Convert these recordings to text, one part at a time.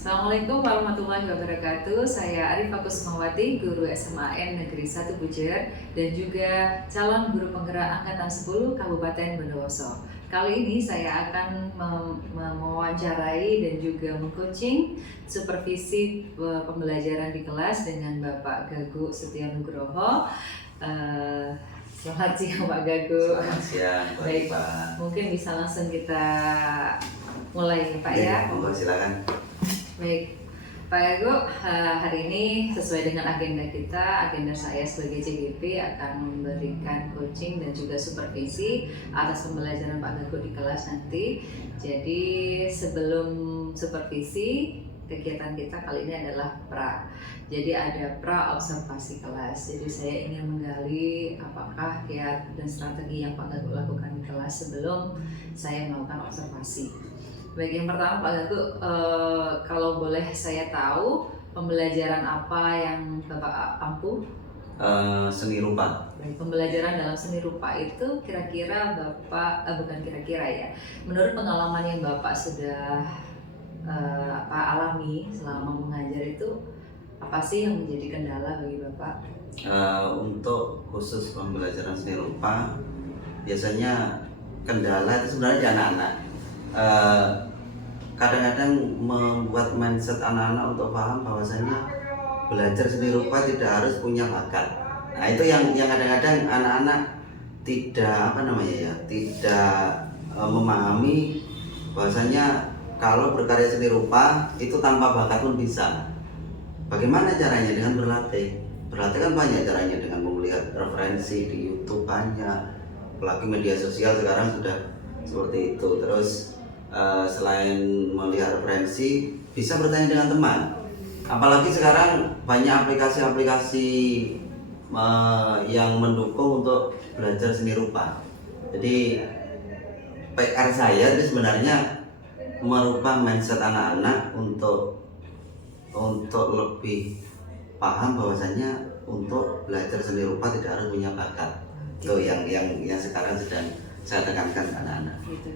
Assalamualaikum warahmatullahi wabarakatuh. Saya Arifah Kusmawati, guru SMAN Negeri 1 Bujer dan juga calon guru penggerak angkatan 10 Kabupaten Bondowoso. Kali ini saya akan mewawancarai dan juga mengcoaching supervisi pembelajaran di kelas dengan Bapak Gagu Setia Nugroho. Selamat siang Pak Gagu. Selamat siang Baik, Pak. mungkin bisa langsung kita mulai Pak ya. Monggo silakan. Baik, Pak Gagu, hari ini sesuai dengan agenda kita, agenda saya sebagai CGP akan memberikan coaching dan juga supervisi atas pembelajaran Pak Gagu di kelas nanti. Jadi sebelum supervisi, kegiatan kita kali ini adalah pra. Jadi ada pra observasi kelas. Jadi saya ingin menggali apakah kiat dan strategi yang Pak Gagu lakukan di kelas sebelum saya melakukan observasi. Baik, yang pertama Pak Gagu, kalau boleh saya tahu pembelajaran apa yang Bapak ampuh? Seni rupa. Baik, pembelajaran dalam seni rupa itu kira-kira Bapak, bukan kira-kira ya, menurut pengalaman yang Bapak sudah alami selama mengajar itu, apa sih yang menjadi kendala bagi Bapak? Untuk khusus pembelajaran seni rupa, biasanya kendala itu sebenarnya di anak-anak. Kadang-kadang membuat mindset anak-anak untuk paham bahwasanya belajar seni rupa tidak harus punya bakat. Nah itu yang kadang-kadang anak-anak tidak tidak memahami bahwasanya kalau berkarya seni rupa itu tanpa bakat pun bisa. Bagaimana caranya? Dengan berlatih. Berlatih kan banyak caranya, dengan melihat referensi di YouTube banyak, apalagi media sosial sekarang sudah seperti itu. Terus selain melihat referensi, bisa bertanya dengan teman. Apalagi sekarang banyak aplikasi-aplikasi yang mendukung untuk belajar seni rupa. Jadi PR saya itu sebenarnya merubah mindset anak-anak untuk lebih paham bahwasanya untuk belajar seni rupa tidak harus punya bakat. Itu yang sekarang sedang saya tekankan anak-anak. Gitu.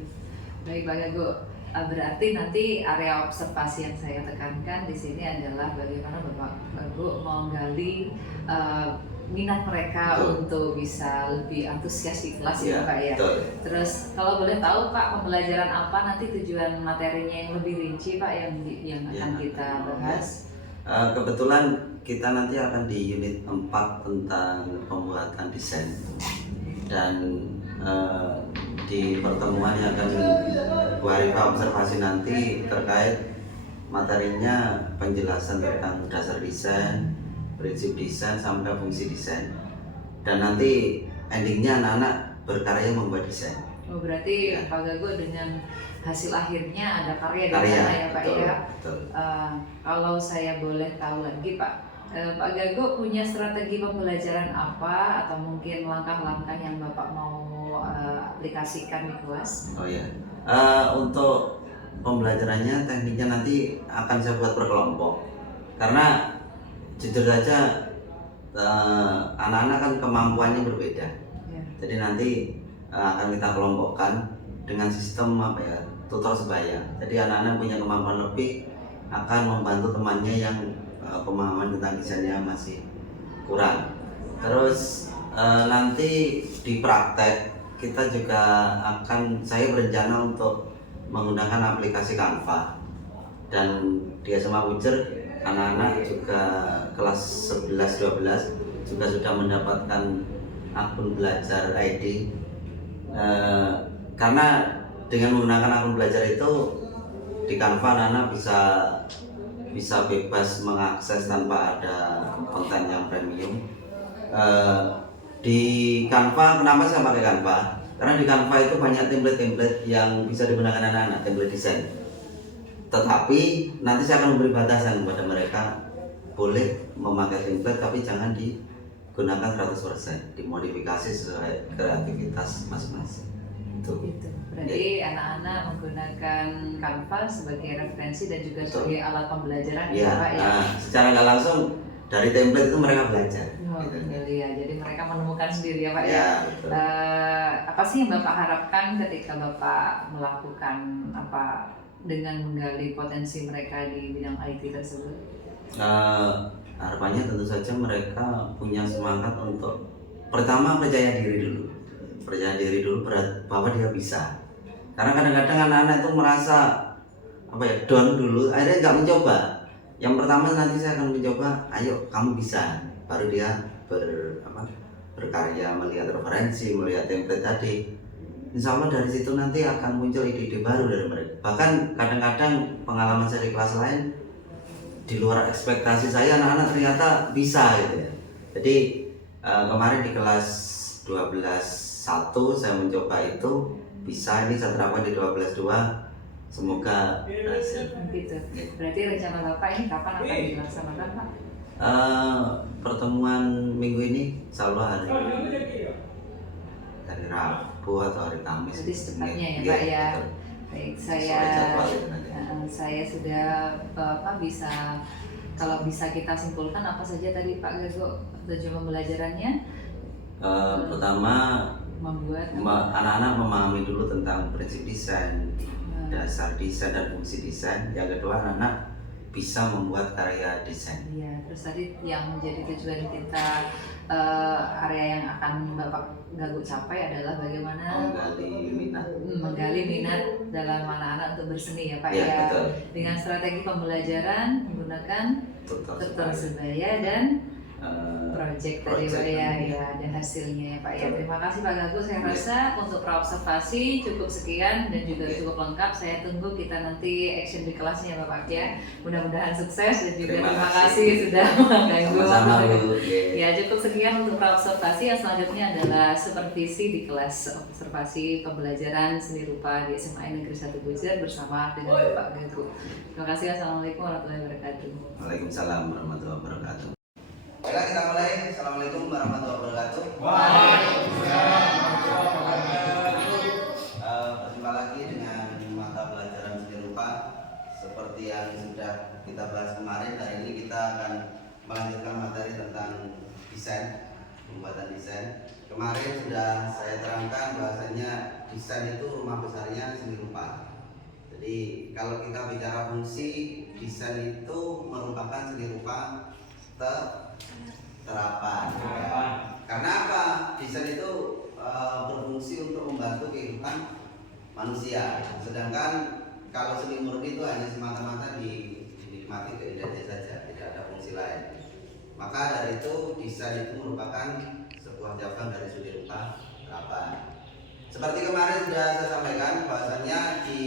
Baik Pak Gagu, berarti nanti area observasi yang saya tekankan di sini adalah bagaimana Bapak Gagu menggali minat mereka untuk bisa lebih antusias di kelas ya Pak ya. Betul. Terus kalau boleh tahu Pak, pembelajaran apa nanti tujuan materinya yang lebih rinci Pak yang akan kita bahas? Kebetulan kita nanti akan di unit 4 tentang pembuatan desain, dan di pertemuan yang akan Bu Arifah observasi nanti terkait materinya penjelasan tentang dasar desain, prinsip desain sampai fungsi desain, dan nanti endingnya anak-anak berkarya membuat desain. Oh, berarti ya. Pak Gagu dengan hasil akhirnya ada karya di sana ya Pak betul, ya. Betul. Kalau saya boleh tahu lagi Pak, Pak Gagu punya strategi pembelajaran apa atau mungkin langkah-langkah yang Bapak mau aplikasikan di kelas? Oh ya, untuk pembelajarannya tekniknya nanti akan saya buat per kelompok, karena jujur saja anak-anak kan kemampuannya berbeda. Ya. Jadi nanti akan kita kelompokkan dengan sistem tutor sebaya. Jadi anak-anak punya kemampuan lebih akan membantu temannya yang pemahaman tentang desainnya masih kurang. Terus nanti di praktek kita juga saya berencana untuk menggunakan aplikasi Canva, dan di SMA Bujer anak-anak juga kelas 11-12 juga sudah mendapatkan akun belajar ID, karena dengan menggunakan akun belajar itu di Canva anak-anak bisa bebas mengakses tanpa ada konten yang premium. Di Canva, kenapa saya pakai Canva? Karena di Canva itu banyak template-template yang bisa digunakan anak-anak, template desain. Tetapi nanti saya akan memberi batasan kepada mereka, boleh memakai template tapi jangan digunakan 100%, dimodifikasi sesuai kreativitas masing-masing. Itu. Berarti anak-anak menggunakan Canva sebagai referensi dan juga sebagai alat pembelajaran ya Pak ya. Secara nggak langsung dari template itu mereka belajar. Ya, jadi mereka menemukan sendiri ya Pak ya. Apa sih yang Bapak harapkan ketika Bapak melakukan dengan menggali potensi mereka di bidang IT tersebut? Harapannya tentu saja mereka punya semangat untuk pertama percaya diri dulu bahwa dia bisa. Karena kadang-kadang anak-anak itu merasa down dulu, akhirnya nggak mencoba. Yang pertama nanti saya akan mencoba, ayo kamu bisa, baru dia berkarya, melihat referensi, melihat template tadi. Insya Allah dari situ nanti akan muncul ide-ide baru dari mereka. Bahkan kadang-kadang pengalaman saya di kelas lain, di luar ekspektasi saya, anak-anak ternyata bisa gitu ya. Jadi kemarin di kelas 12.1 saya mencoba itu bisa, ini saya terapkan di 12.2, semoga berhasil. Gitu. Berarti rencana Bapak ini kapan akan dilaksanakan, Pak? Pertemuan minggu ini selalu hari Rabu atau hari Kamis. Jadi secepatnya ya, Pak ya. Betul. Baik, saya sudah bisa, kalau bisa kita simpulkan apa saja tadi Pak Gago tujuan pembelajarannya? Pertama, membuat anak-anak memahami dulu tentang prinsip desain, dasar desain dan fungsi desain. Yang kedua, anak-anak bisa membuat karya desain. Iya, terus tadi yang menjadi tujuan kita, area yang akan Bapak Gago capai adalah bagaimana menggali minat dalam anak-anak untuk berseni ya Pak ya. Betul. Dengan strategi pembelajaran menggunakan tutor sebaya dan project tadi Pak ya, ada hasilnya ya Pak ya. Terima kasih Pak Gago, saya rasa untuk praobservasi cukup sekian dan juga cukup lengkap. Saya tunggu kita nanti action di kelasnya Bapak ya. Mudah-mudahan sukses dan juga terima kasih sudah mengganggu. Ya, cukup sekian untuk praobservasi. Yang selanjutnya adalah supervisi di kelas observasi pembelajaran seni rupa di SMA Negeri 1 Bujer bersama dengan Bapak Gago. Terima kasih. Assalamualaikum warahmatullahi wabarakatuh. Waalaikumsalam warahmatullahi wabarakatuh. Baiklah, kita mulai. Assalamualaikum warahmatullahi wabarakatuh. Waalaikumsalam warahmatullahi wabarakatuh. Berjumpa lagi dengan mata pelajaran seni rupa. Seperti yang sudah kita bahas kemarin, hari ini kita akan melanjutkan materi tentang desain, pembuatan desain. Kemarin sudah saya terangkan bahwasanya desain itu rumah besarnya seni rupa. Jadi kalau kita bicara fungsi, desain itu merupakan seni rupa terapan. Karena apa? Desain itu berfungsi untuk membantu kehidupan manusia. Sedangkan kalau seni murni itu hanya semata-mata dinikmati keindahannya saja, tidak ada fungsi lain. Maka dari itu desain itu merupakan sebuah cabang dari seni rupa terapan. Seperti kemarin sudah saya sampaikan bahwasannya di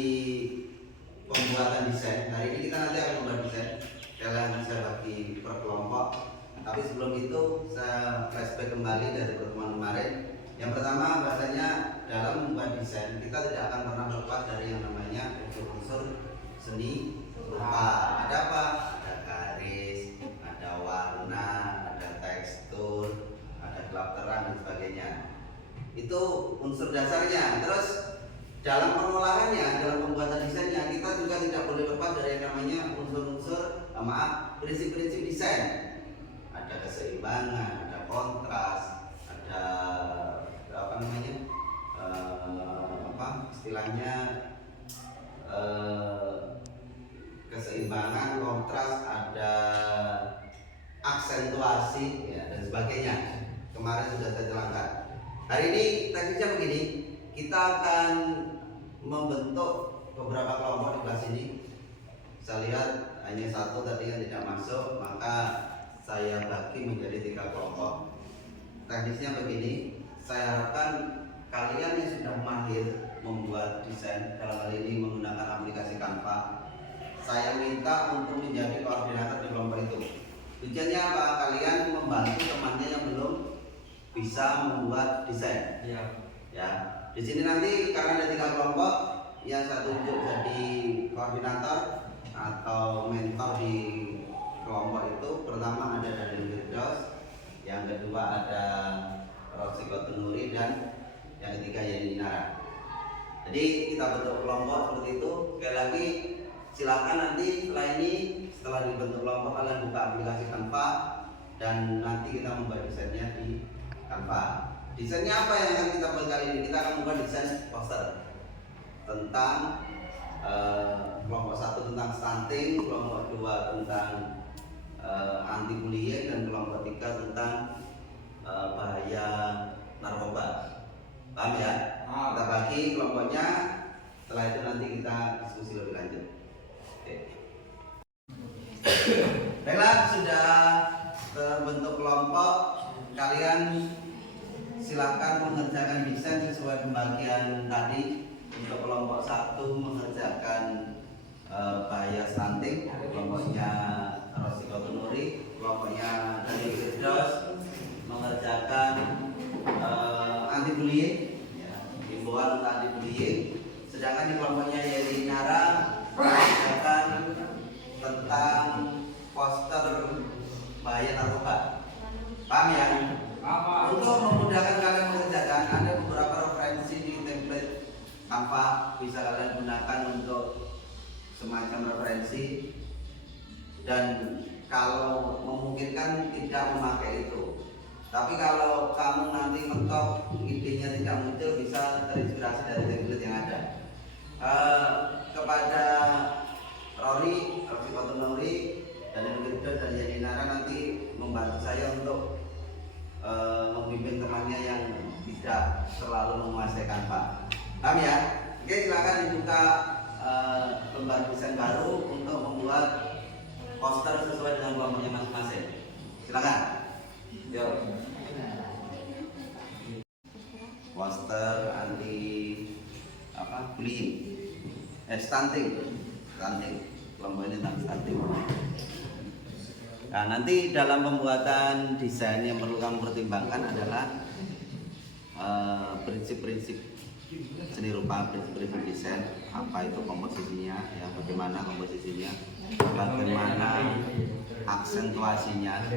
pembuatan desain, hari ini kita nanti akan membuat desain. Kalian saya bagi per kelompok. Tapi sebelum itu saya flashback kembali dari pertemuan kemarin. Yang pertama bahasanya dalam membuat desain kita tidak akan pernah lepas dari yang namanya unsur-unsur seni rupa. Ada apa? Ada garis, ada warna, ada tekstur, ada gelap terang dan sebagainya. Itu unsur dasarnya. Terus dalam pengolahannya, dalam pembuatan desainnya kita juga tidak boleh lepas dari yang namanya prinsip-prinsip desain. Ada keseimbangan, ada kontras, ada keseimbangan, kontras, ada aksentuasi ya, dan sebagainya. Kemarin sudah saya terangkan. Hari ini teknisnya begini, kita akan membentuk beberapa kelompok di kelas ini. Saya lihat hanya satu tadi yang tidak masuk, maka saya bagi menjadi 3 kelompok. Teknisnya begini, saya harapkan kalian yang sudah mahir membuat desain, dalam hal ini menggunakan aplikasi Canva, saya minta untuk menjadi koordinator di kelompok itu. Tujuannya apa? Kalian membantu temannya yang belum bisa membuat desain. Ya. Di sini nanti karena ada 3 kelompok, yang saya tunjuk jadi koordinator atau mentor di kelompok itu. Pertama ada Daniel Firdaus, yang kedua ada Rosiko Tenuri, dan yang ketiga Yeni Nara. Jadi kita bentuk kelompok seperti itu. Sekali lagi silakan nanti setelah dibentuk kelompok kalian buka aplikasi Canva dan nanti kita membuat desainnya di Canva. Desainnya apa yang akan kita buat kali ini? Kita akan membuat desain poster tentang kelompok 1 tentang stunting, kelompok 2 tentang anti bullying, dan kelompok 3 tentang bahaya narkoba. Paham ya? Kita bagi kelompoknya, setelah itu nanti kita diskusi lebih lanjut. Oke. Baiklah, sudah terbentuk kelompok, kalian silakan mengerjakan desain sesuai pembagian tadi. Untuk kelompok 1 mengerjakan bahaya stunting, kelompoknya Rosikoto Nuri, kelompoknya Dani Firdaus mengerjakan anti bullying, ya, himbauan untuk anti bullying. Sedangkan di kelompoknya Yeni Nara mengerjakan tentang poster bahaya narkoba. Paham ya? Untuk memudahkan kalian mengerjakan, ada beberapa referensi di template Canva, bisa kalian gunakan untuk semacam referensi, dan kalau memungkinkan tidak memakai itu. Tapi kalau kamu nanti mentok idenya tidak muncul, bisa terinspirasi dari template yang ada. Kepada Rory Nuri dan Indonesia dan Yani Nara nanti membantu saya untuk membimbing temannya yang tidak selalu menguasai Canva. Paham ya? Oke, silakan dibuka lembar desain baru untuk membuat poster sesuai dengan kelompoknya masing-masing. Silakan. Yuk. Poster anti bullying, stunting. Kelompok ini tentang stunting. Nah, nanti dalam pembuatan desain yang perlu kamu pertimbangkan adalah prinsip-prinsip seni rupa, prinsip-prinsip desain. Apa itu komposisinya, ya, bagaimana komposisinya, bagaimana aksentuasinya,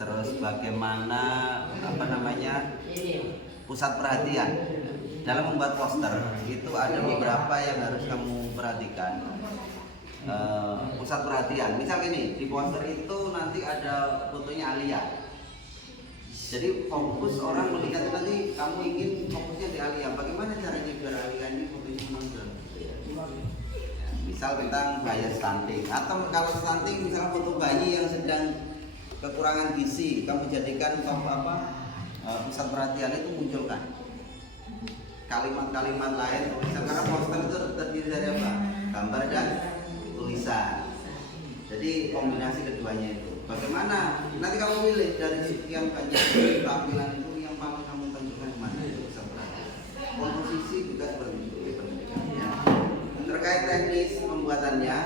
terus bagaimana pusat perhatian dalam membuat poster. Itu ada beberapa yang harus kamu perhatikan. Pusat perhatian, misal ini di poster itu nanti ada fotonya Alia. Jadi fokus orang melihat itu, nanti kamu ingin fokusnya di Alia. Bagaimana caranya biar Alia ini fotonya menonjol? Misal tentang bahaya stunting, atau kalau stunting misalnya foto bayi yang sedang kekurangan gizi, kamu jadikan pusat perhatian itu, munculkan kalimat-kalimat lain. Karena poster itu terdiri dari apa? Gambar dan tulisan. Jadi kombinasi keduanya itu. Bagaimana? Nanti kamu pilih dari sekian banyak tampilan itu yang paling kamu tentukan mana itu pusat perhatian. Komposisi juga seperti itu ya. Terkait teknis pembuatannya,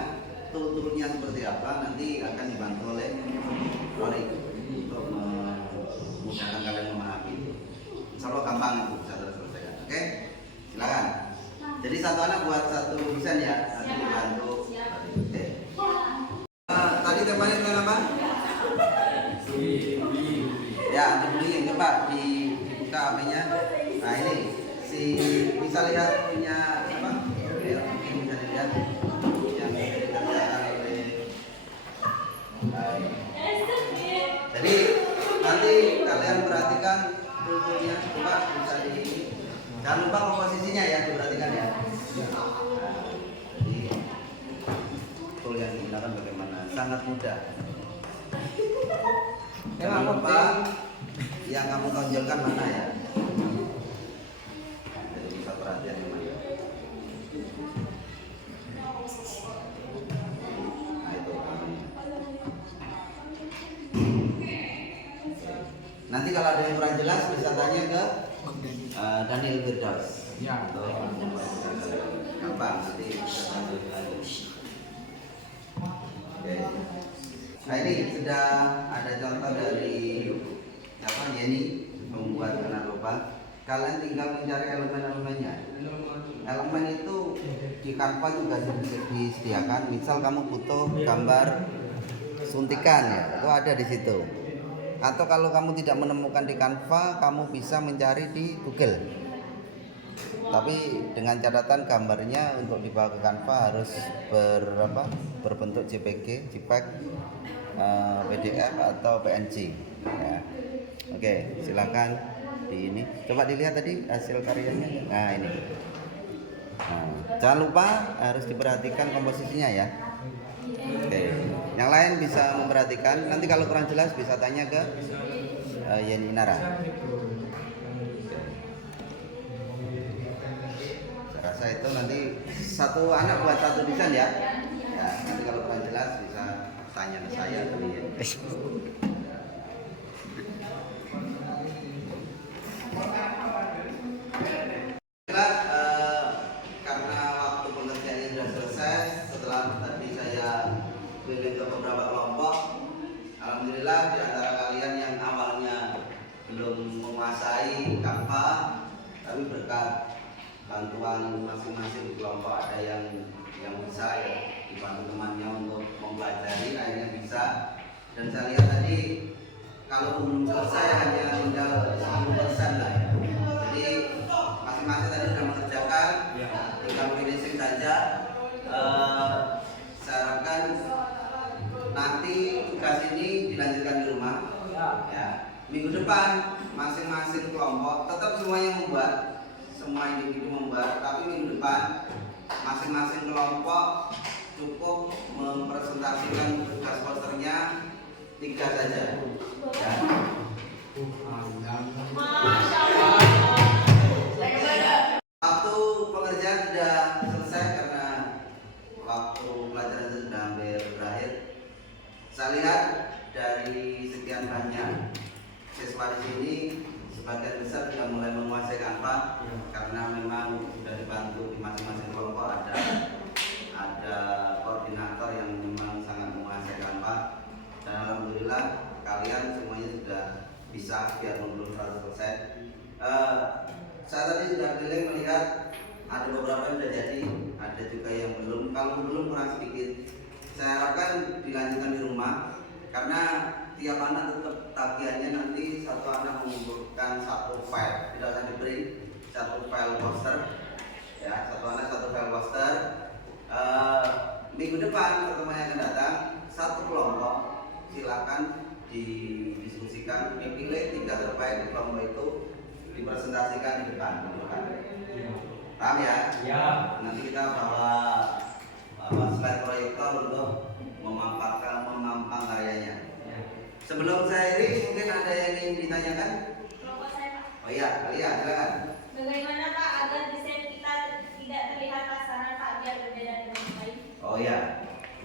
tool-toolnya seperti apa, nanti akan dibantu oleh Rory untuk memudahkan kalian memahami itu. Insya Allah gampang itu bisa terselesaikan. Oke, silakan. Jadi satu anak buat satu desain ya, nanti dibantu. Oke. Tadi temanya tentang apa? Ya, anti bullying. Coba dibuka HP-nya. Nah, ini bisa lihat punya apa? Ini bisa dilihat yang dikerjakan oleh. Jadi nanti kalian perhatikan toolnya, coba bisa jangan lupa komposisinya ya, diperhatikan ya. Jadi tool yang digunakan bagaimana, sangat mudah. Jangan lupa yang kamu tonjolkan mana ya. Jadi bisa perhatian mana. Nah itu. Nanti kalau ada yang kurang jelas bisa tanya ke Daniel Firdaus. Ya. Gampang nanti bisa tanya lagi. Oke. Nah ini sudah ada contoh dari Yeni membuat narkoba. Kalian tinggal mencari elemen-elemennya. Elemen itu di Canva juga disediakan. Misal kamu butuh gambar suntikan ya, itu ada di situ. Atau kalau kamu tidak menemukan di Canva, kamu bisa mencari di Google. Tapi dengan catatan gambarnya untuk dibawa ke Canva harus berbentuk JPG, JPEG, PDF atau PNG. Ya. Oke, silakan di ini. Coba dilihat tadi hasil karyanya. Nah ini. Nah. Jangan lupa harus diperhatikan komposisinya ya. Oke. Yang lain bisa memperhatikan. Nanti kalau kurang jelas bisa tanya ke Yeni Inara. Saya rasa itu nanti satu anak buat satu desain ya. Ya, nanti kalau kurang jelas bisa tanya ke saya atau Yeni. Jelas, karena waktu pengerjaannya sudah selesai. Setelah tadi saya keliling ke beberapa kelompok, alhamdulillah di antara kalian yang awalnya belum menguasai Canva, tapi berkat bantuan masing-masing kelompok ada yang bisa ya, dibantu temannya untuk mempelajari, akhirnya bisa. Dan saya lihat tadi kalau belum selesai hanya tinggal 10% lah ya. Jadi masing-masing tadi sudah mengerjakan, tinggal finishing saja. Saya harapkan nanti tugas ini dilanjutkan di rumah. Ya, minggu depan masing-masing kelompok tetap semuanya membuat, semua individu membuat, tapi minggu depan masing-masing kelompok cukup mempresentasikan tugas posternya 3 saja. Ya. Waktu pengerjaan sudah selesai karena waktu pelajaran sudah hampir berakhir. Saya lihat dari sekian banyak siswa di sini, sebagian besar sudah mulai menguasai Canva karena memang sudah dibantu di masing-masing kelompok ada koordinator yang memang sangat menguasai Canva. Dan alhamdulillah kalian semuanya sudah bisa biarpun belum 100%. Saya tadi sudah keliling melihat ada beberapa yang sudah jadi, ada juga yang belum. Kalau belum kurang sedikit. Saya harapkan dilanjutkan di rumah karena tiap anak tetap tagihannya nanti satu anak mengumpulkan satu file, tidak usah diberi satu file poster. Ya, satu anak satu file poster. Minggu depan pertemuan yang akan datang satu kelompok silakan didiskusikan, dipilih 3 terbaik di kelompok itu, dipresentasikan di depan. Paham ya? Ya. Nanti kita bawa slide proyektor untuk memampang karyanya. Sebelum saya akhiri, mungkin ada yang ingin ditanyakan? Kelompok saya, Pak. Oh iya, kalian silakan. Bagaimana Pak agar desain kita tidak terlihat pasaran Pak biar berbeda dengan yang lain? Oh iya,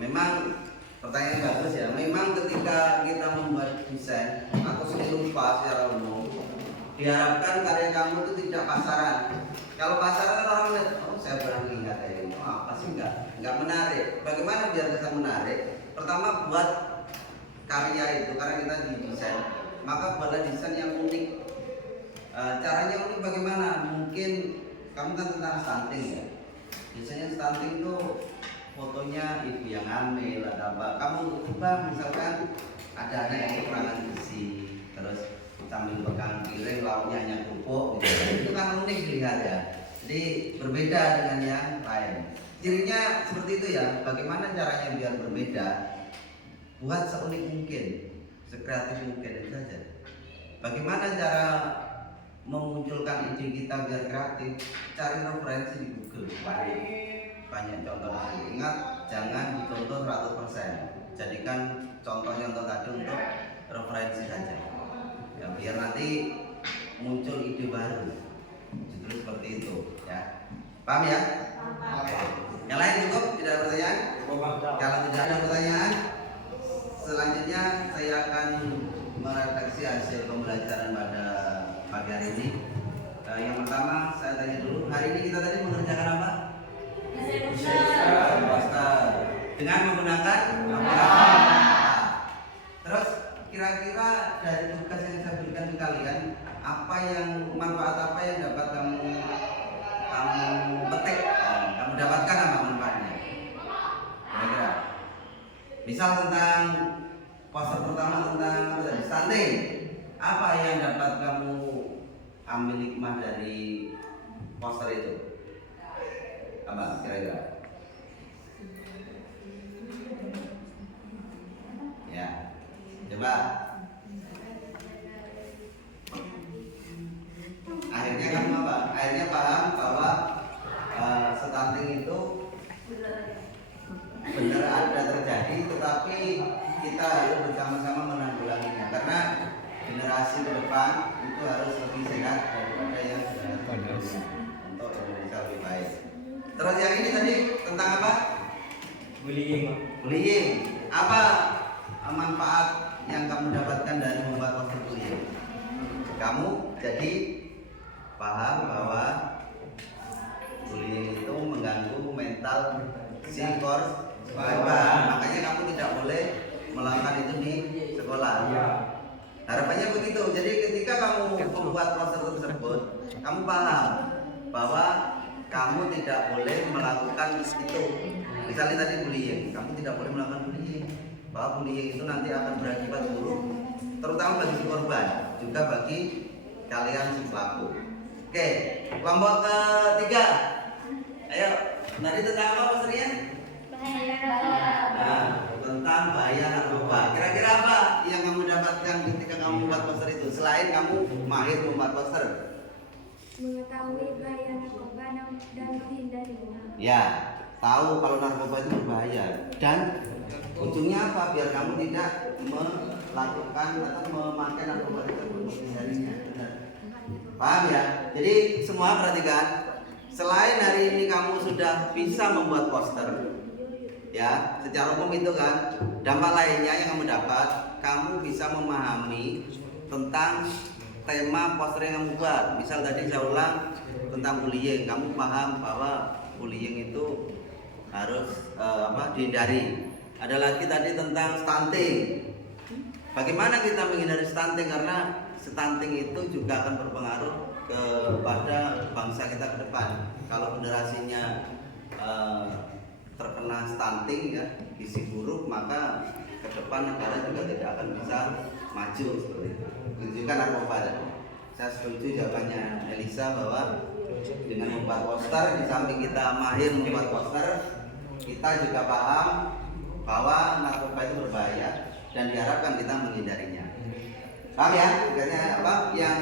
memang pertanyaan bagus ya. Memang ketika kita membuat desain atau seni rupa secara umum, diharapkan karya kamu itu tidak pasaran. Kalau pasaran kan orang melihat, oh saya berani lihat ini, oh, apa sih nggak menarik. Bagaimana biar bisa menarik? Pertama buat karya itu, karena kita didesain, maka buatlah desain yang unik. Caranya unik bagaimana? Mungkin kamu kan tentang stunting ya. Biasanya stunting itu fotonya ibu yang hamil atau apa. Kamu ubah misalkan ada anak yang kekurangan gizi, terus sambil pegang piring lauknya hanya kerupuk gitu. Itu kan unik dilihat ya. Jadi berbeda dengan yang lain. Cirinya seperti itu ya. Bagaimana caranya biar berbeda? Buat seunik mungkin, sekreatif mungkin itu saja. Bagaimana cara memunculkan ide kita biar kreatif? Cari referensi di Google. Banyak contoh di situ. Ingat, jangan dicontoh 100%. Jadikan contoh-contoh tadi untuk referensi saja. Ya, biar nanti muncul ide baru. Justru seperti itu, ya. Paham ya? Oke. Yang lain cukup? Tidak ada pertanyaan? Kalau tidak ada pertanyaan, selanjutnya saya akan merefleksi hasil pembelajaran pada pagi hari ini. Yang pertama saya tanya dulu, hari ini kita tadi mengerjakan apa? Poster. Dengan menggunakan apa? Terus kira-kira dari tugas yang saya berikan ke kalian, apa yang manfaat apa yang dapat kamu petik? Kamu dapatkan apa manfaatnya? Kira-kira? Misal tentang poster pertama tentang stunting, apa yang dapat kamu ambil hikmah dari poster itu? Apa kira-kira? Ya, coba. Akhirnya kamu apa? Akhirnya paham bahwa stunting tetapi kita harus bersama-sama menanggulanginya karena generasi ke depan itu harus lebih sehat daripada yang generasi untuk Indonesia lebih baik. Terus yang ini tadi tentang apa? Bullying. Apa manfaat yang kamu dapatkan dari membuat poster bullying? Kamu jadi paham bahwa bullying itu mengganggu mental si korban. Makanya kamu tidak boleh melakukan itu di sekolah. Harapannya begitu. Jadi ketika kamu membuat poster tersebut, kamu paham bahwa kamu tidak boleh melakukan itu. Misalnya tadi bullying, kamu tidak boleh melakukan bullying. Bahwa bullying itu nanti akan berakibat buruk, terutama bagi si korban, juga bagi kalian si pelaku. Oke, kelompok ketiga. Ayo, tadi tentang apa posternya? Nah, tentang bahaya narkoba. Kira-kira apa yang kamu dapatkan ketika kamu membuat poster itu? Selain kamu mahir membuat poster, mengetahui bahaya narkoba dan menghindarinya. ya, tahu kalau narkoba itu berbahaya dan ujungnya apa? Biar kamu tidak melakukan atau memakai narkoba tersebut, menghindarinya. Benar. Paham ya? Jadi semua perhatikan. Selain hari ini kamu sudah bisa membuat poster, ya, secara umum itu kan, dampak lainnya yang kamu dapat, kamu bisa memahami tentang tema poster yang kamu buat. Misal tadi saya ulang tentang bullying, kamu paham bahwa bullying itu harus dihindari. Ada lagi tadi tentang stunting. Bagaimana kita menghindari stunting, karena stunting itu juga akan berpengaruh kepada bangsa kita ke depan. Kalau generasinya terkena stunting, ya, gizi buruk, maka ke depan negara juga tidak akan bisa maju seperti itu. Tunjukkan narkoba. Saya setuju jawabannya Elisa bahwa dengan membuat poster, di samping kita mahir membuat poster, kita juga paham bahwa narkoba itu berbahaya dan diharapkan kita menghindarinya. Paham ya? Akhirnya apa yang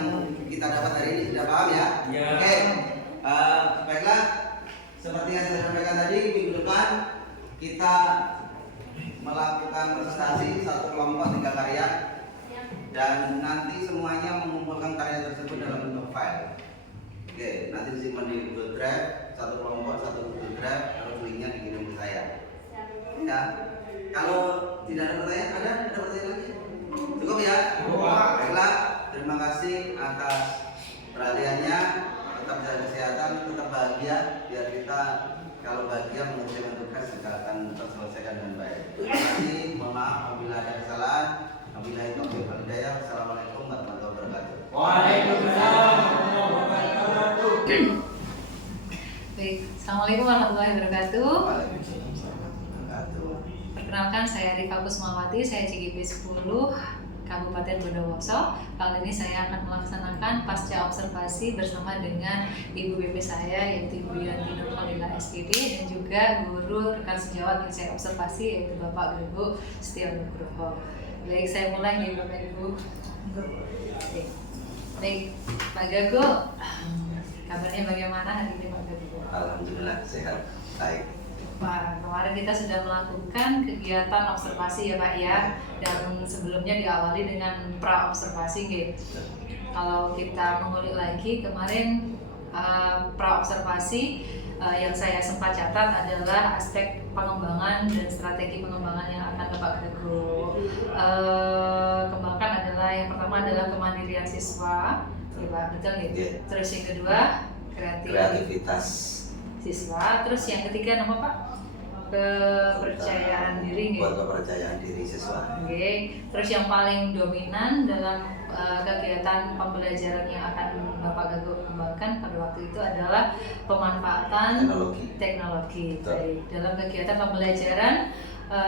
kita dapat hari ini, sudah paham ya? Ya. Oke. Baiklah, seperti yang saya sampaikan tadi, minggu depan kita melakukan presentasi satu kelompok 3 karya dan nanti semuanya mengumpulkan karya tersebut dalam bentuk file. Oke, nanti disimpan di Google Drive, satu kelompok satu Google Drive, lalu linknya dikirim ke saya. Ya, kalau tidak ada pertanyaan, ada pertanyaan lagi? Cukup ya? Baiklah, terima kasih atas perhatiannya. Tetap jaga kesehatan, tetap bahagia, biar kita kalau bahagia mengerjakan tugas juga akan terselesaikan dengan baik. Terima kasih, mohon maaf apabila ada kesalahan. Wabillahi taufiq wal hidayah. Assalamualaikum warahmatullahi wabarakatuh. Waalaikumsalam warahmatullahi wabarakatuh. Baik, assalamualaikum warahmatullahi wabarakatuh. Waalaikumsalam warahmatullahi wabarakatuh. Perkenalkan, saya Rifa Kusmawati, saya CGP 10 Kabupaten Bondowoso. Kali ini saya akan melaksanakan pasca observasi bersama dengan Ibu BP saya, yaitu Ibu Yanti Nurhalila SPD, dan juga guru rekan sejawat yang saya observasi, yaitu Bapak Guru Setia Nugroho. Baik, saya mulai nih Bapak Ibu. Baik, Pak Gago, kabarnya bagaimana hari ini Pak Gago? Alhamdulillah sehat, baik. Pak, kemarin kita sudah melakukan kegiatan observasi ya Pak ya, dan sebelumnya diawali dengan pra-observasi gitu. Kalau kita mengulik lagi kemarin pra-observasi yang saya sempat catat adalah aspek pengembangan dan strategi pengembangan yang akan Bapak Gago kembangkan adalah yang pertama adalah kemandirian siswa, ya Pak, betul ya? Yeah. Terus yang kedua Kreativitas. siswa, terus yang ketiga nama Pak? Kepercayaan diri gitu. Buat kepercayaan diri siswa. Oke. Terus yang paling dominan dalam kegiatan pembelajaran yang akan Bapak Gago kembangkan pada waktu itu adalah pemanfaatan teknologi. Betul. Baik. Dalam kegiatan pembelajaran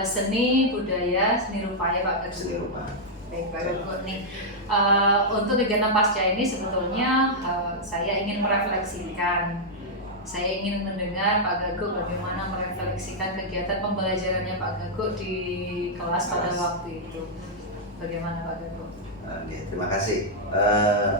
seni budaya seni rupa ya Pak Gago. Seni rupa. Baik Pak Gago nih. Untuk kegiatan pasca ini sebetulnya saya ingin merefleksikan. Saya ingin mendengar Pak Gago bagaimana merefleksikan kegiatan pembelajarannya Pak Gago di kelas pada waktu itu. Bagaimana Pak Gago? Oke, terima kasih.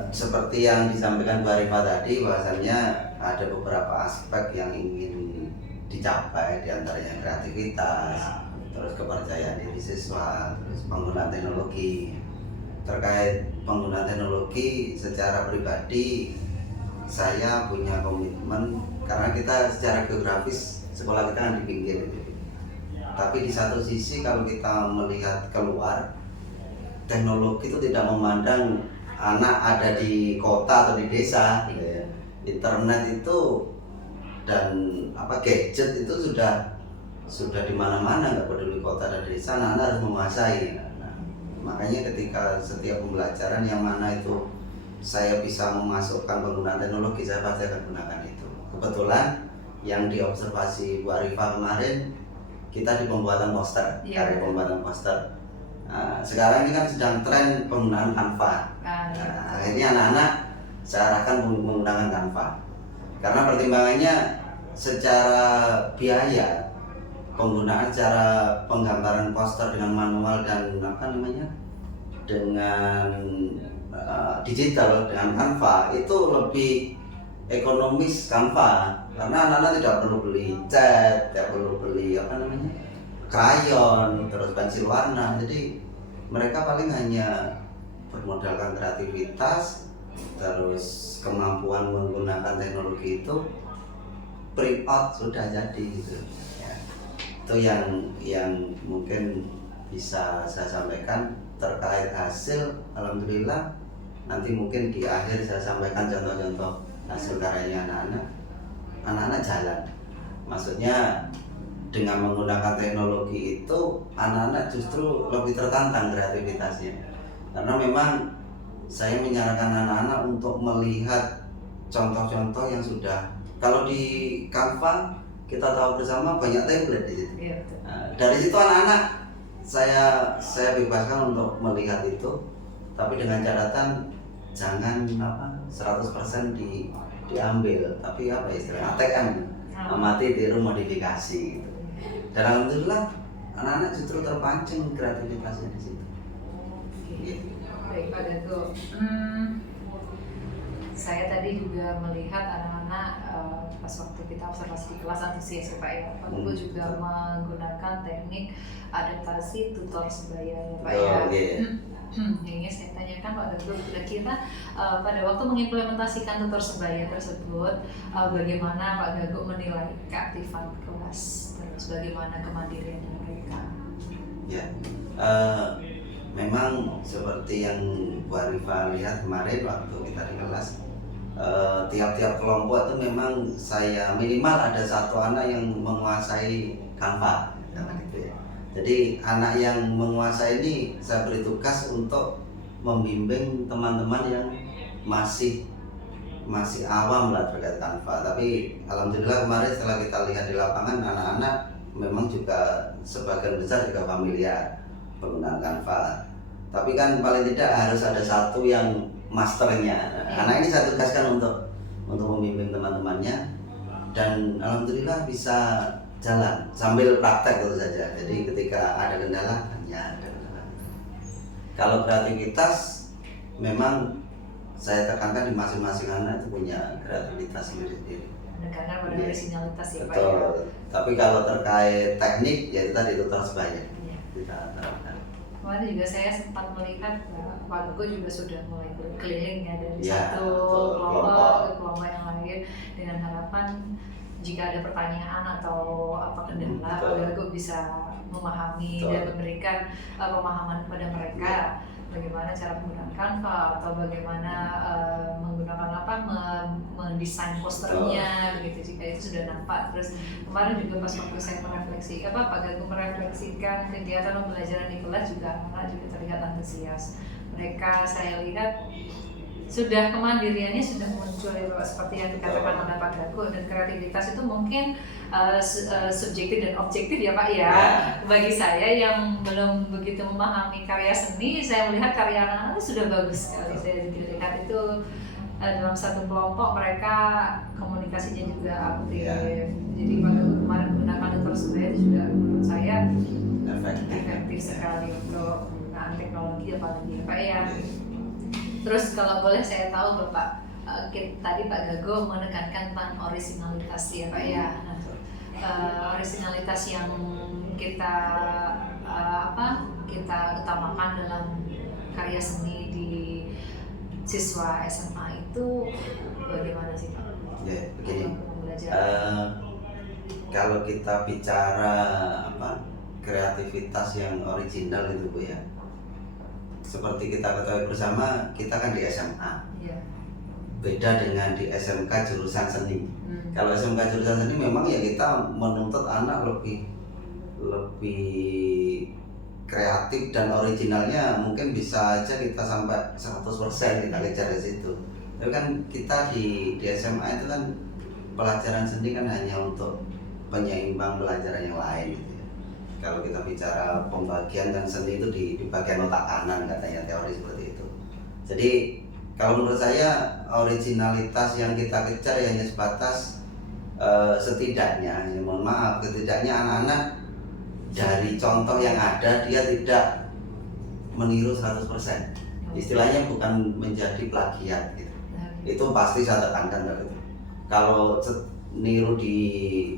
Seperti yang disampaikan Bu Arifah tadi, bahwasannya ada beberapa aspek yang ingin dicapai, diantaranya kreativitas, terus kepercayaan diri siswa, terus penggunaan teknologi. Terkait penggunaan teknologi secara pribadi, saya punya komitmen karena kita secara geografis sekolah kita kan di pinggir itu. Tapi di satu sisi kalau kita melihat keluar, teknologi itu tidak memandang anak ada di kota atau di desa. Internet itu dan gadget itu sudah di mana-mana, nggak peduli kota dan desa, anak harus menguasai. Makanya ketika setiap pembelajaran yang mana itu saya bisa memasukkan penggunaan teknologi, saya pasti akan gunakan itu. Kebetulan yang diobservasi Bu Arifah kemarin, kita di pembuatan poster, dari pembuatan poster. Nah, sekarang ini kan sedang tren penggunaan Canva. Nah, akhirnya anak-anak saya arahkan menggunakan Canva. Karena pertimbangannya secara biaya, penggunaan cara penggambaran poster dengan manual dan dengan digital dengan Canva itu lebih ekonomis Canva, karena anak-anak tidak perlu beli cat, tidak perlu beli krayon, terus pensil warna. Jadi mereka paling hanya bermodalkan kreativitas, terus kemampuan menggunakan teknologi itu, print out sudah jadi gitu. Itu yang mungkin bisa saya sampaikan terkait hasil. Alhamdulillah nanti mungkin di akhir saya sampaikan contoh-contoh hasil karyanya anak-anak jalan. Maksudnya dengan menggunakan teknologi itu anak-anak justru lebih tertantang kreativitasnya, karena memang saya menyarankan anak-anak untuk melihat contoh-contoh yang sudah, kalau di Canva kita tahu bersama banyak template di situ. Nah, dari situ anak-anak saya bebaskan untuk melihat itu, tapi dengan catatan jangan 100% diambil, tapi istilah ATM, amati tiru modifikasi gitu. Dan alhamdulillah anak-anak justru terpancing kreativitasnya di situ. Gitu. Baik Pak Dago, saya tadi juga melihat anak-anak pas waktu kita observasi di kelas antusias ya Pak ya. Pak Dago juga menggunakan teknik adaptasi tutor sebaya ya Pak ya. Yang ingin saya tanyakan Pak Dago, kira-kira pada waktu mengimplementasikan tutor sebaya tersebut, bagaimana Pak Dago menilai keaktifan kelas, terus bagaimana kemandirian mereka? Ya, memang seperti yang Bu Arifah lihat kemarin waktu kita di kelas, tiap-tiap kelompok itu memang saya minimal ada satu anak yang menguasai Canva, gitu ya. Jadi anak yang menguasai ini saya beri tugas untuk membimbing teman-teman yang masih awam lah terkait Canva. Tapi alhamdulillah kemarin setelah kita lihat di lapangan, anak-anak memang juga sebagian besar juga familiar penggunaan Canva. Tapi kan paling tidak harus ada satu yang masternya. Anak ini saya tugaskan untuk membimbing teman-temannya, dan alhamdulillah bisa jalan sambil praktek tentu saja. Jadi ketika ada kendala, ya ada kendala. Kalau kreativitas memang saya tekankan di masing-masing anak itu punya kreativitas sendiri-sendiri. Menekankan pada originalitas ya Pak. Betul. Tapi kalau terkait teknik, ya itu tadi tutor sebaya. Kita terapkan. Kemarin juga saya sempat melihat Pak Dago juga sudah mulai berkeliling ya dari satu kelompok ke kelompok yang lain, dengan harapan jika ada pertanyaan atau apa kendala, Pak Dago bisa memahami dan memberikan pemahaman kepada mereka bagaimana cara menggunakan Canva atau bagaimana menggunakan mendesain posternya gitu, jika itu sudah nampak. Terus kemarin juga pas waktu saya merefleksi Pak Dago merefleksikan kegiatan pembelajaran di kelas, juga anak-anak juga terlihat antusias. Mereka saya lihat sudah kemandiriannya sudah muncul ya Bapak, seperti yang dikatakan oleh Pak Dago, dan kreativitas itu mungkin subjektif dan objektif ya Pak ya. Bagi saya yang belum begitu memahami karya seni, saya melihat karya anak-anak sudah bagus sekali. Saya lihat itu dalam satu kelompok mereka komunikasinya juga aktif. Jadi Pak Dago kemarin menggunakan tutor sebaya itu juga menurut saya efektif sekali untuk penggunaan teknologi apalagi ya Pak ya. Terus kalau boleh saya tahu Bapak, tadi Pak Dago menekankan tentang originalitas ya Pak ya. Nah, originalitas yang kita kita utamakan dalam karya seni di siswa SMA itu bagaimana sih Pak? Ya, begini. Pembelajaran. Kalau kita bicara kreativitas yang original itu Bu ya, seperti kita ketahui bersama, kita kan di SMA. Iya. Beda dengan di SMK jurusan seni. Kalau SMK jurusan seni memang ya kita menuntut anak lebih kreatif dan originalnya mungkin bisa aja kita sampai 100% kita kejar di situ. Tapi kan kita di SMA itu kan pelajaran seni kan hanya untuk penyeimbang pelajaran yang lain gitu ya. Kalau kita bicara pembagian kan seni itu di bagian otak kanan katanya, teori seperti itu. Jadi kalau menurut saya originalitas yang kita kejar hanya sebatas setidaknya, mohon maaf, setidaknya anak-anak dari contoh yang ada dia tidak meniru 100%. Istilahnya bukan menjadi plagiat gitu. Itu pasti saya tekankan dari itu. Kalau niru di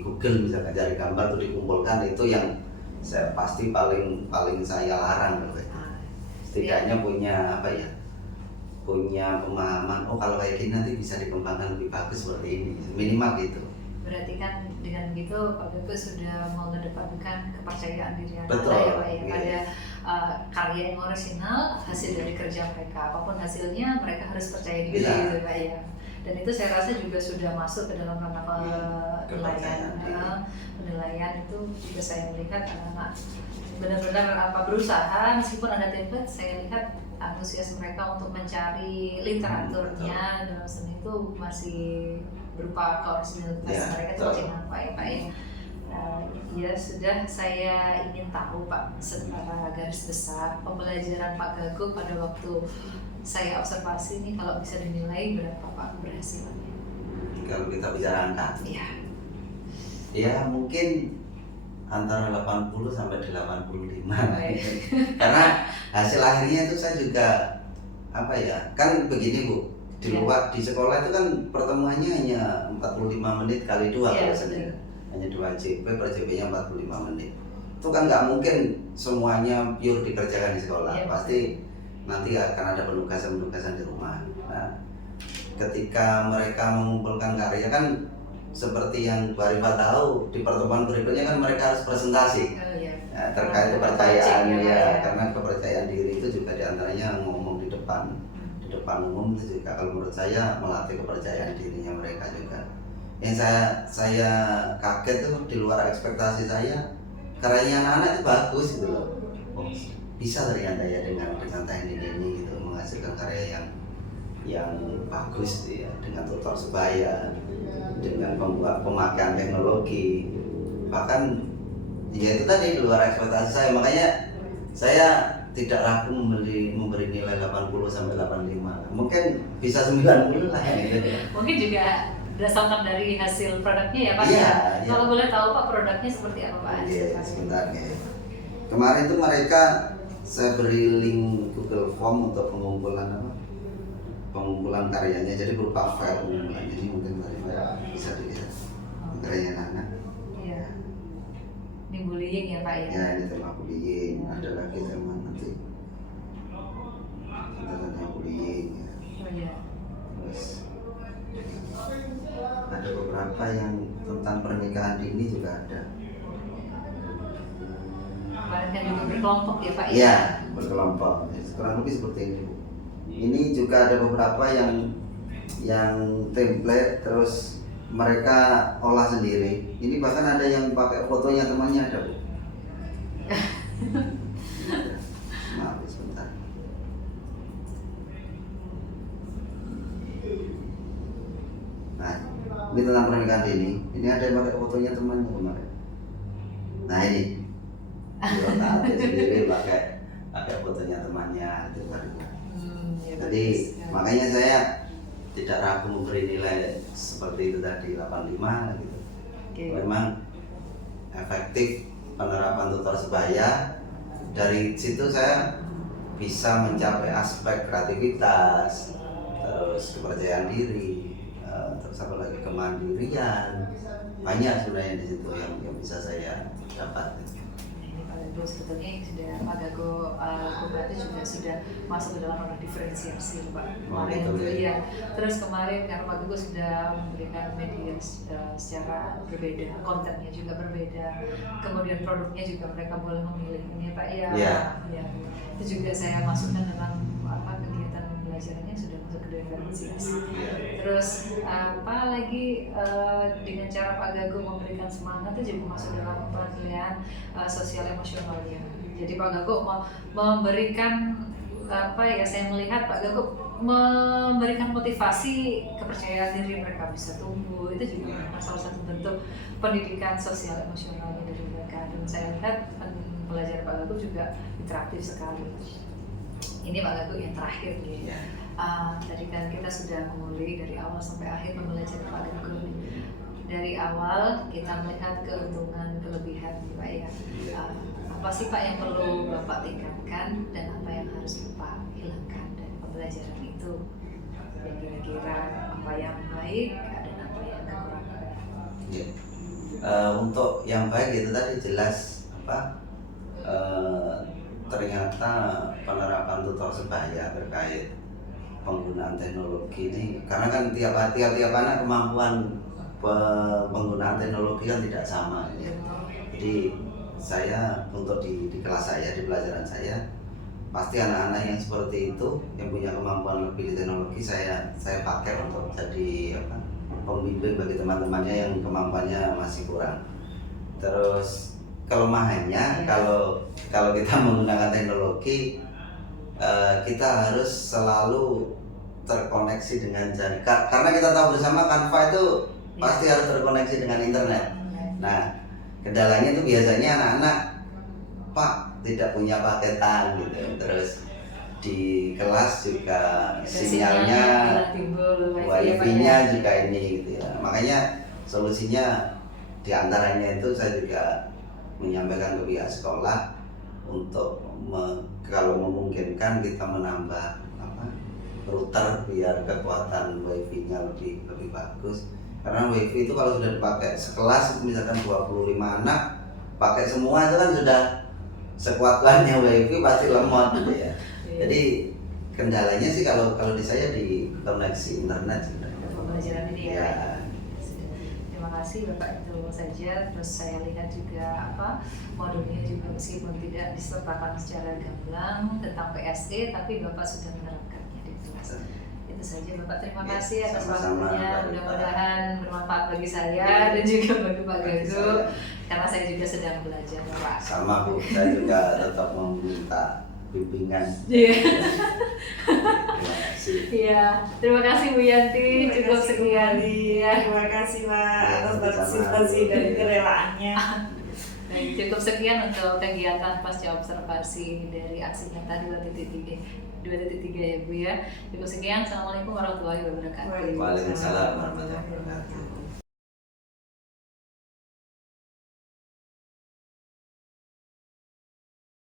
Google misalkan cari gambar itu dikumpulkan, itu yang saya pasti paling saya larang gitu. Setidaknya punya punya pemahaman, oh kalau kayak gini nanti bisa dikembangkan lebih bagus seperti ini, minimal gitu. Berarti kan dengan begitu Pak Gegu sudah mengedepankan kepercayaan diri anak Betul, ya Pak ya, iya. pada karya yang orisinal, hasil dari kerja mereka, apapun hasilnya mereka harus percaya diri Iya. gitu Pak ya. Dan itu saya rasa juga sudah masuk ke dalam ranah Kepercayaan diri. penilaian itu juga saya melihat anak-anak benar-benar berusaha, meskipun ada template, saya lihat antusias mereka untuk mencari literaturnya dalam seni itu masih berupa keoriginalitas Ya, mereka itu betul. masih nampak ya Pak ya. Ya sudah, saya ingin tahu Pak secara garis besar pembelajaran Pak Gegu pada waktu saya observasi ini, kalau bisa dinilai berapa Pak keberhasilannya? Kalau kita bicara angka, Iya. ya mungkin antara 80 sampai 85. Baik. Karena hasil akhirnya itu saya juga kan begini Bu, di Iya. luar di sekolah itu kan pertemuannya hanya 45 menit kali 2 Iya, biasanya. betul. Hanya 2 JP, per JP-nya 45 menit. Itu kan nggak mungkin semuanya pure dikerjakan di sekolah. Iya, Pasti nanti akan ada penugasan-penugasan di rumah. Nah, ketika mereka mengumpulkan karya kan seperti yang Bu Arifah tahu, di pertemuan berikutnya kan mereka harus presentasi. Oh, iya. Nah, terkait kepercayaan Coaching ya, Pak, ya. karena kepercayaan diri itu juga diantaranya ngomong di depan umum itu juga kalau menurut saya melatih kepercayaan dirinya mereka juga. Yang saya kaget tuh di luar ekspektasi saya, karyanya anak-anak itu bagus gitu loh. Oh, bisa ternyata ya dengan teknik ini gitu menghasilkan karya yang bagus gitu ya, dengan tutor sebaya, dengan pemakaian teknologi, bahkan ya itu tadi di luar ekspektasi saya. Makanya saya tidak ragu memberi nilai 80 sampai 85, mungkin bisa 90 lah gitu. Mungkin juga berdasarkan dari hasil produknya ya Pak. Iya, Ya. iya. Kalau boleh tahu Pak, produknya seperti apa Pak? Iya, sebentar ya. Kemarin tuh saya beri link Google Form untuk pengumpulan karyanya, jadi berupa file pengumpulan. Jadi mungkin bisa dilihat karyanya anak. Iya. Ini bullying ya Pak ya? Ya, ini tema bullying, ada lagi tema nanti tentang bullying ya. Oh iya. Terus ada beberapa yang tentang pernikahan dini juga ada. Kemarin kan juga berkelompok ya Pak ya? Iya, berkelompok. Kurang lebih seperti ini. Ini juga ada beberapa yang template terus mereka olah sendiri. Ini bahkan ada yang pakai fotonya temannya ada Bu. Maaf sebentar. Nah, ini tentang pernikahan dini. Ini ada yang pakai fotonya temannya kemarin. Nah ini, ada sendiri pakai fotonya temannya itu baru. Ya, Jadi bagus sekali. makanya saya tidak ragu memberi nilai seperti itu tadi 85 gitu. Oke. Memang efektif penerapan tutor sebaya. Dari situ saya bisa mencapai aspek kreativitas, terus kepercayaan diri, terus apa lagi kemandirian. Banyak sebenarnya di situ yang bisa saya dapat. Ini Pak Gago sebetulnya sudah Pak Gago Kombate juga sudah masuk ke dalam ranah diferensiasi Pak. Kemarin gitu ya. ya. Terus kemarin karena Pak Gago sudah memberikan media secara berbeda, kontennya juga berbeda, kemudian produknya juga mereka boleh memilih ini Pak ya. Iya. Ya. Itu juga saya masukkan dalam kegiatan pembelajarannya sudah masuk ke diferensiasi. Terus apa lagi dengan cara Pak Gago memberikan semangat itu juga masuk dalam penilaian sosial emosionalnya. Jadi Pak Gago memberikan saya melihat Pak Gago memberikan motivasi kepercayaan diri mereka bisa tumbuh, itu juga merupakan salah satu bentuk pendidikan sosial emosionalnya dari mereka. Dan saya lihat pelajaran Pak Gago juga interaktif sekali. Ini Pak Gago yang terakhir nih. Tadi kan kita sudah memulai dari awal sampai akhir pembelajaran Pak Gago. Dari awal kita melihat keuntungan kelebihan Pak ya. Apa sih Pak yang perlu Bapak tingkatkan dan apa yang harus Bapak hilangkan dari pembelajaran itu? Dan kira-kira apa yang baik dan apa yang kekurangan? Ya. Untuk yang baik itu tadi jelas ternyata penerapan tutor sebaya terkait penggunaan teknologi ini, karena kan tiap anak kemampuan penggunaan teknologi kan tidak sama ya. Jadi saya untuk di kelas saya, di pelajaran saya, pasti anak-anak yang seperti itu yang punya kemampuan lebih di teknologi saya pakai untuk jadi pembimbing bagi teman-temannya yang kemampuannya masih kurang. Terus kelemahannya kalau kita menggunakan teknologi, kita harus selalu terkoneksi dengan jaringan, karena kita tahu bersama Canva itu pasti harus terkoneksi dengan internet. Nah, kendalanya itu biasanya anak-anak Pak tidak punya paketan gitu. Terus di kelas juga sinyalnya wifi-nya juga ini gitu ya. Makanya solusinya diantaranya itu saya juga menyampaikan ke pihak sekolah untuk kalau memungkinkan kita menambah router biar kekuatan wifi-nya lebih bagus. Karena wifi itu kalau sudah dipakai sekelas misalkan 25 anak pakai semua itu kan sudah sekuat-kuatnya wifi pasti lemot gitu ya. Jadi kendalanya sih kalau di saya di koneksi internet sebenarnya. Pembelajaran ini ya. Terima kasih Bapak, itu saja. Terus saya lihat juga modulnya juga meskipun tidak disertakan secara gamblang tentang PSE, tapi Bapak sudah menerapkannya di kelas. Itu saja Bapak, terima kasih atas waktunya. Mudah-mudahan bermanfaat bagi saya dan juga bagi Pak Gago, karena saya juga sedang belajar Pak. Sama Bu, saya juga tetap meminta bimbingan. Terima kasih. Iya, terima kasih Bu Yanti. Cukup sekian. Terima kasih Pak atas partisipasi dan kerelaannya. Baik, cukup sekian untuk kegiatan pasca observasi dari aksi nyata 2.3 ya Bu ya. Cukup sekian. Assalamualaikum warahmatullahi wabarakatuh. Waalaikumsalam warahmatullahi wabarakatuh.